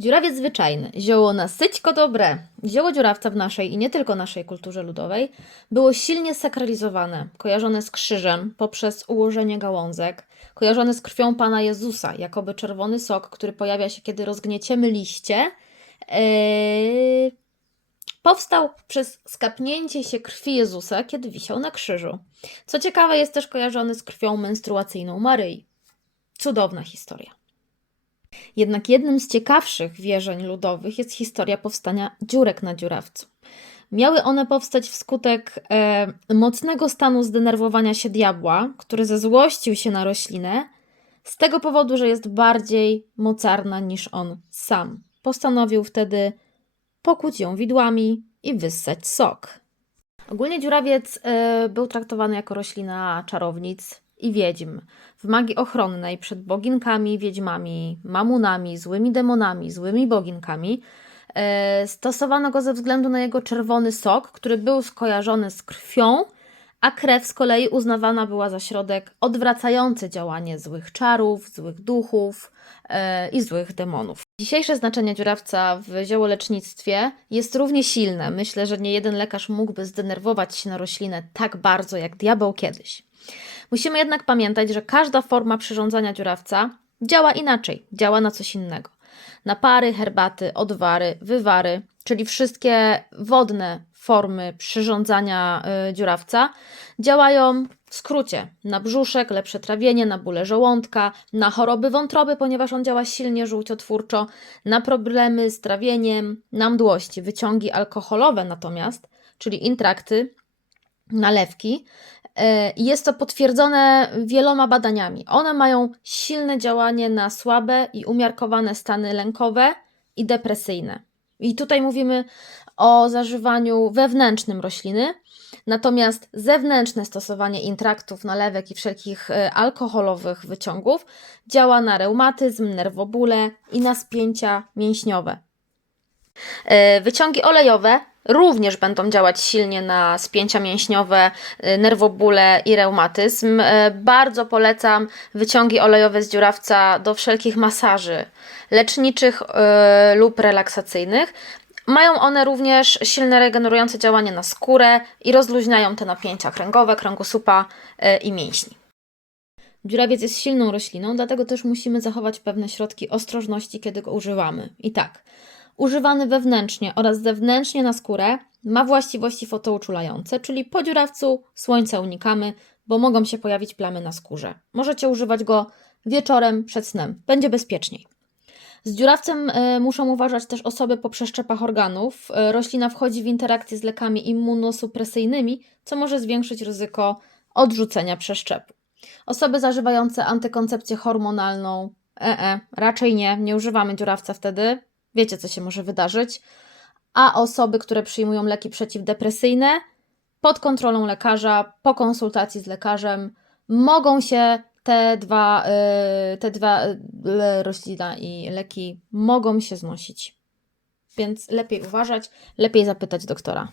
Dziurawiec zwyczajny, zioło nasyćko dobre. Zioło dziurawca w naszej i nie tylko naszej kulturze ludowej było silnie sakralizowane, kojarzone z krzyżem poprzez ułożenie gałązek, kojarzone z krwią Pana Jezusa, jakoby czerwony sok, który pojawia się, kiedy rozgnieciemy liście. Eee, powstał przez skapnięcie się krwi Jezusa, kiedy wisiał na krzyżu. Co ciekawe, jest też kojarzony z krwią menstruacyjną Maryi. Cudowna historia. Jednak jednym z ciekawszych wierzeń ludowych jest historia powstania dziurek na dziurawcu. Miały one powstać wskutek e, mocnego stanu zdenerwowania się diabła, który zezłościł się na roślinę, z tego powodu, że jest bardziej mocarna niż on sam. Postanowił wtedy pokuć ją widłami i wyssać sok. Ogólnie dziurawiec e, był traktowany jako roślina czarownic i wiedźm. W magii ochronnej przed boginkami, wiedźmami, mamunami, złymi demonami, złymi boginkami e, stosowano go ze względu na jego czerwony sok, który był skojarzony z krwią, a krew z kolei uznawana była za środek odwracający działanie złych czarów, złych duchów e, i złych demonów. Dzisiejsze znaczenie dziurawca w ziołolecznictwie jest równie silne. Myślę, że nie jeden lekarz mógłby zdenerwować się na roślinę tak bardzo jak diabeł kiedyś. Musimy jednak pamiętać, że każda forma przyrządzania dziurawca działa inaczej, działa na coś innego. Napary, herbaty, odwary, wywary, czyli wszystkie wodne formy przyrządzania y, dziurawca działają w skrócie na brzuszek, lepsze trawienie, na bóle żołądka, na choroby wątroby, ponieważ on działa silnie żółciotwórczo, na problemy z trawieniem, na mdłości. Wyciągi alkoholowe natomiast, czyli intrakty, nalewki, e, jest to potwierdzone wieloma badaniami. One mają silne działanie na słabe i umiarkowane stany lękowe i depresyjne. I tutaj mówimy o zażywaniu wewnętrznym rośliny, natomiast zewnętrzne stosowanie intraktów, nalewek i wszelkich e, alkoholowych wyciągów działa na reumatyzm, nerwobóle i na spięcia mięśniowe. E, Wyciągi olejowe również będą działać silnie na spięcia mięśniowe, e, nerwobóle i reumatyzm. E, Bardzo polecam wyciągi olejowe z dziurawca do wszelkich masaży leczniczych e, lub relaksacyjnych. Mają one również silne regenerujące działanie na skórę i rozluźniają te napięcia kręgowe, kręgosłupa i mięśni. Dziurawiec jest silną rośliną, dlatego też musimy zachować pewne środki ostrożności, kiedy go używamy. I tak, używany wewnętrznie oraz zewnętrznie na skórę ma właściwości fotouczulające, czyli po dziurawcu słońca unikamy, bo mogą się pojawić plamy na skórze. Możecie używać go wieczorem przed snem, będzie bezpieczniej. Z dziurawcem e, muszą uważać też osoby po przeszczepach organów. E, roślina wchodzi w interakcję z lekami immunosupresyjnymi, co może zwiększyć ryzyko odrzucenia przeszczepu. Osoby zażywające antykoncepcję hormonalną, ee, raczej nie, nie używamy dziurawca wtedy. Wiecie, co się może wydarzyć. A osoby, które przyjmują leki przeciwdepresyjne, pod kontrolą lekarza, po konsultacji z lekarzem, mogą się te dwa, y, te dwa y, roślina i leki mogą się znosić. Więc lepiej uważać, lepiej zapytać doktora.